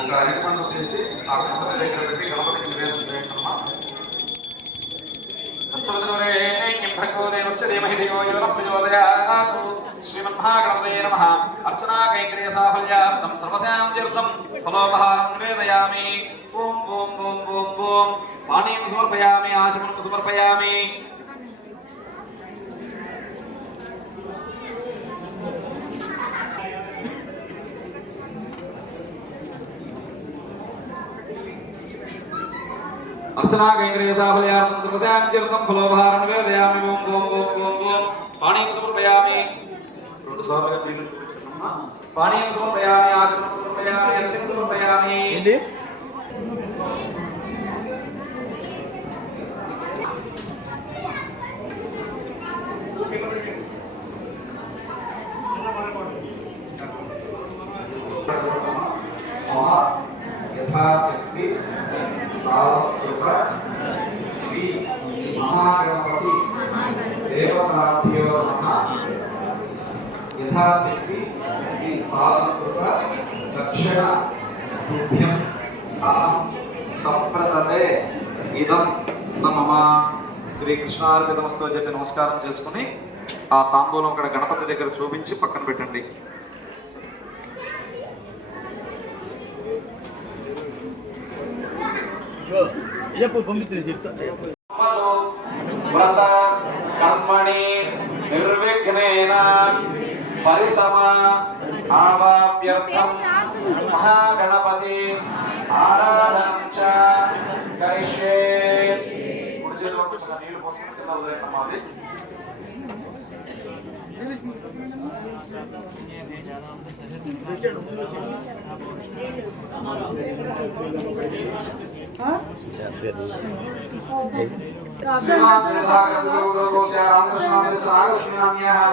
ఒక అరటిపండు చేసి ఆ గణపతి దగ్గర పెట్టి గణపతికి నివేదన చేయండి అమ్మా శ్రీమన్మహాగణపతయే నమ అర్చనా కైంకర్య సాఫల్యార్థం సర్వశాం తీర్థం ఫలోపహారం నివేదయామి ఓం ఓం ఓం ఓం ఓం పానీయం అర్చనా కైంకర్య సాఫల్యార్థం సర్వశాం తీర్థం ఓం ఓం ఓం ఓం ఓం పానీయం సమర్పయామి రెండు సార్లుగా నీళ్ళు చూపించమ్మా సమర్పయామి సమర్పయామి అర్చన సమర్పయామి ఏంటి యథాశక్తి సావత్కృత శ్రీ మహాగణపతి దేవతాభ్యో నమ. యథాశక్తి శ్రీ సావత్కృత దక్షిణ తుభ్యం అహం సంప్రదతే ఇదం నమ. శ్రీకృష్ణార్పితమస్తో చెప్పి నమస్కారం చేసుకుని ఆ తాంబూలం అక్కడ గణపతి దగ్గర చూపించి పక్కన పెట్టండి. చెప్పు పంపించింది చెప్తా. వ్రత కర్మణి నిర్విఘ్నేన పరిసమ ఆవాప్యర్థం మహాగణపతి ఆరాధనం చ కరిష్యే కుడి చేతిలో కొంచెం నీళ్ళు పోసుకుని కింద శ్రీనివాస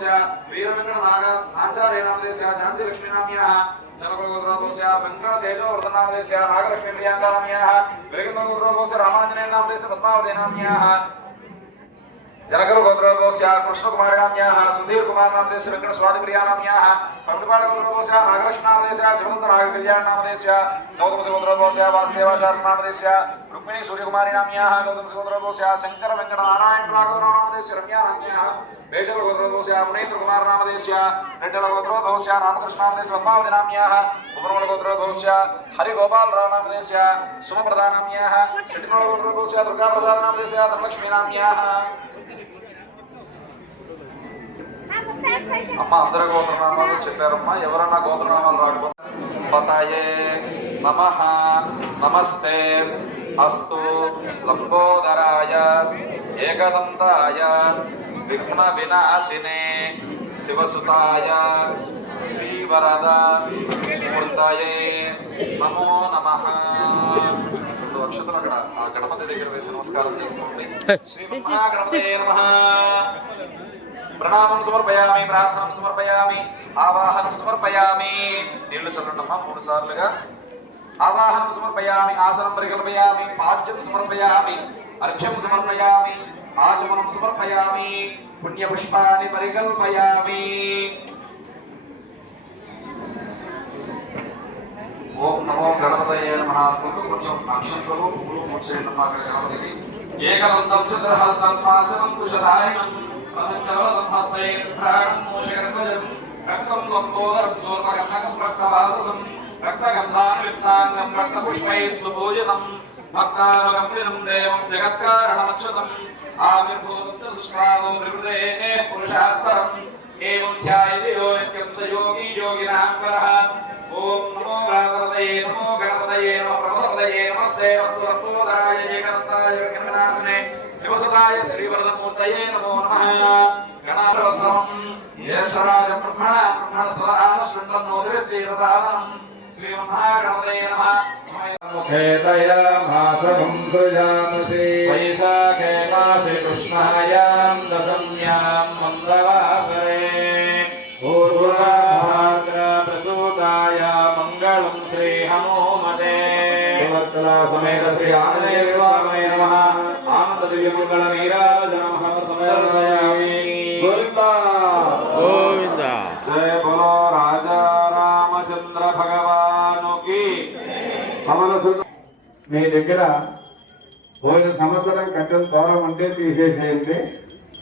वीरवेङ्कटनाथस्य वीरवेङ्कटनागाचार्यनामदेशः झान्सीलक्ष्मीनाम्याः कृष्ण कुमार नाम्याः सुधीर कुमार नामदेश वेंकट स्वाति प्रिया नाम्याः पंडपाल गोत्रस्य नागरश नामदेश श्रीमंत नाग कल्याण नामदेश गौतम गोत्रस्य वासुदेवाचार्य नामदेश रुक्मिणी सूर्य कुमारी नाम्याः गौतम गोत्रस्य शंकर वेंकट नारायण राघव नामदेश रम्या नाम्याः మేషగోత్రోద్భవస్యామునైత్రకుమారనామదేశ్య నెట్టలగోత్రోద్భవస్య రామకృష్ణామదే స్వద్భావదినామ్యాః ఉపమలగోత్రోద్భవస్య హరిగోపాలరామనామదేశ్య శుభప్రదానామ్యాః షట్టిమలగోత్రోద్భవస్య దుర్గాప్రసాదనామదేశ్య ధనలక్ష్మీనామ్యాః అమ్మ అందరూ గోత్రనామాలు చెప్పారమ్మా ఎవరన్నా గోత్రనామాలు రాకపోతే. పతయే నమ నమస్తే అస్తు లంబోదరాయ ఏకదంతాయ విఘ్న వినాశినే శివసుతాయ శ్రీవరద మూర్తయే నమో నమ రెండు అక్షతలు అక్కడ. ఆ గణపతి దగ్గర వేసి నమస్కారం చేసుకోండి. శ్రీ మహాగణపతే నమ. ప్రణామం సమర్పయామి ప్రార్థనం సమర్పయామి ఆవాహనం సమర్పయామి. నీళ్ళు చల్లడమ్మా మూడు సార్లుగా. ఆవాహనం సమర్పయామి ఆసనం పరికల్పయామి పాఠ్యం సమర్పయామి అర్ఘ్యం సమర్పయామి ఆచమనం సమర్పయామి పుణ్యపుష్పాన్ని పరికల్పయామి. ఓం నమో గణపతయే నమః. కొంచెం అక్షంతలు పూలు మూసేయండి మా గణపతికి ఏకవంతం చంద్రహస్తం పాసనం కుశలాయనం. పదంచవలం హస్తై ప్రాణం మోషగర్భజం రక్తం లంబోదరం సోర్మగన్నకం రక్తవాససం. రక్తగంధాన్విత్తాంగం రక్తపుష్పై సుభోజనం భక్తానుగమ్యం దేవం జగత్కారణమచ్యుతం ఆవిర్భూతస్వామం హృదయే పురుషాస్తరం. ఏం ఛాయతి యోగ్యం స యోగి యోగినాం పరః ఓం నమో రాధరదయే నమో గణపతయే నమ ప్రభదయే నమస్తే వస్తురత్వోదాయ జగత్తాయ విఘ్ననాశనే. శివసుదాయ శ్రీవరదమూర్తయే నమో బ్రహ్మణ బ్రహ్మణ స్వరాన శృంగం నోదయ శ్రీరసానం కృష్ణాయాం దశమ్యాం మంగళవాసరే పూర్వభాద్రప్రసూతాయ మంగళం శ్రీ హనుమతే సువర్తలా సమేత శ్రీ ఆంజనేయ స్వామి నమః ఆనంద దివ్య మంగళ నీరాజనం సమయామి దగ్గర పోయిన సంవత్సరం కట్టిన తోరం ఉంటే తీసేసేయండి.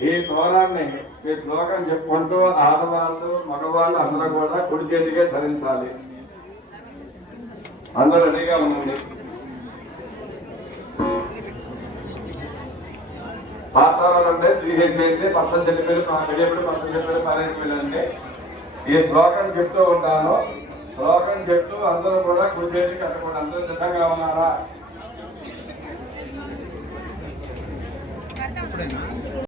ఈ తోరాన్ని మీ శ్లోకం చెప్పుకుంటూ ఆడవాళ్ళు మగవాళ్ళు అందరూ కూడా కుడి చేతికే ధరించాలి. అందరూ రెడీగా ఉండండి. పాత్రలు ఉంటే తీసేసేయండి. పచ్చని చెప్పారు గడియప్పుడు పచ్చని చెప్పారు పారేసిపోయిందండి ఈ శ్లోకం చెప్తూ ఉంటాను. శ్లోకం చెప్తూ అందరూ కూడా కుడి చేతికి కట్టకుండా అందరూ సిద్ధంగా ఉన్నారా? 大不了。